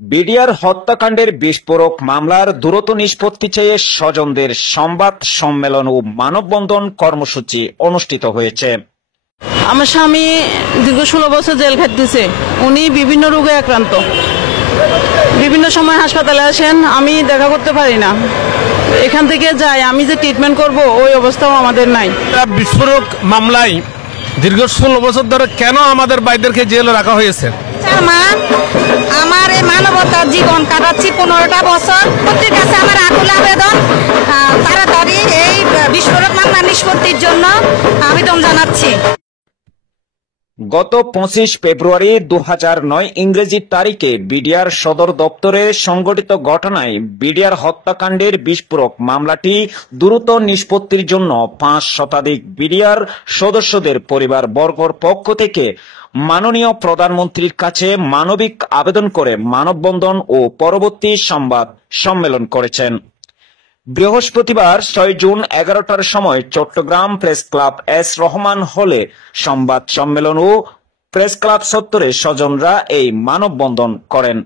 BDR হত্যাকাণ্ডের বিস্ফোরক মামলার দ্রুত নিষ্পত্তি চেয়ে স্বজনদের সংবাদ সম্মেলন ও মানববন্ধন কর্মসূচি অনুষ্ঠিত হয়েছে। আমার স্বামী দীর্ঘ 16 বছর জেল খাটতেছে। উনি বিভিন্ন রোগে আক্রান্ত, বিভিন্ন সময় হাসপাতালে আসেন, আমি দেখা করতে পারি না। এখান থেকে যাই, আমি যে ট্রিটমেন্ট করব ওই অবস্থাও আমাদের নাই। বিস্ফোরক মামলায় দীর্ঘ 16 বছর ধরে কেন আমাদের ভাইদেরকে জেলে রাখা হয়েছে? আমার এই মানবতার জীবন কাটাচ্ছি 15টা বছর। প্রত্যেকের কাছে আমার আকুল আবেদন, তাড়াতাড়ি এই বিস্ফোরক মামলা নিষ্পত্তির জন্য আবেদন জানাচ্ছি। গত 25 ফেব্রুয়ারি 2009 ইংরেজি তারিখে বিডিআর সদর দপ্তরে সংঘটিত ঘটনায় বিডিআর হত্যাকাণ্ডের বিস্ফোরক মামলাটি দ্রুত নিষ্পত্তির জন্য 5 শতাধিক বিডিআর সদস্যদের পরিবার বর্গর পক্ষ থেকে মাননীয় প্রধানমন্ত্রীর কাছে মানবিক আবেদন করে মানববন্ধন ও পরবর্তী সংবাদ সম্মেলন করেছেন। বৃহস্পতিবার 6 জুন 11টার সময় Chattogram press club S Rahman হলে সংবাদ সম্মেলন ও প্রেস ক্লাব চত্বরে স্বজনরা এই মানববন্ধন করেন।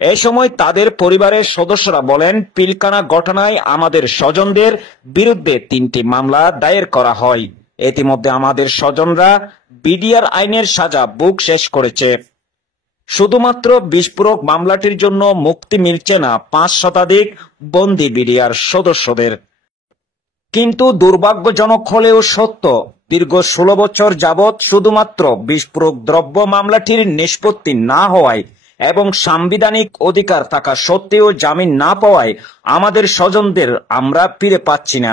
এই সময় তাদের পরিবারের সদস্যরা বলেন, পিলখানা ঘটনায় আমাদের স্বজনদের বিরুদ্ধে 3টি মামলা দায়ের করা হয়। ইতিমধ্যে আমাদের স্বজনরা বিডিআর আইনের সাজা বুক শেষ করেছে। শুধুমাত্র বিস্ফোরক মামলাটির জন্য মুক্তি মিলছে না 5 শতাধিক বন্দী বিডিআর সদস্যদের। কিন্তু দুর্ভাগ্যজনক হলেও সত্য, দীর্ঘ 16 বছর যাবৎ শুধুমাত্র বিস্ফোরক দ্রব্য মামলাটির নিষ্পত্তি না হওয়ায় এবং সাংবিধানিক অধিকার থাকা সত্ত্বেও জামিন না পাওয়ায় আমাদের স্বজনদের আমরা ফিরে পাচ্ছি না।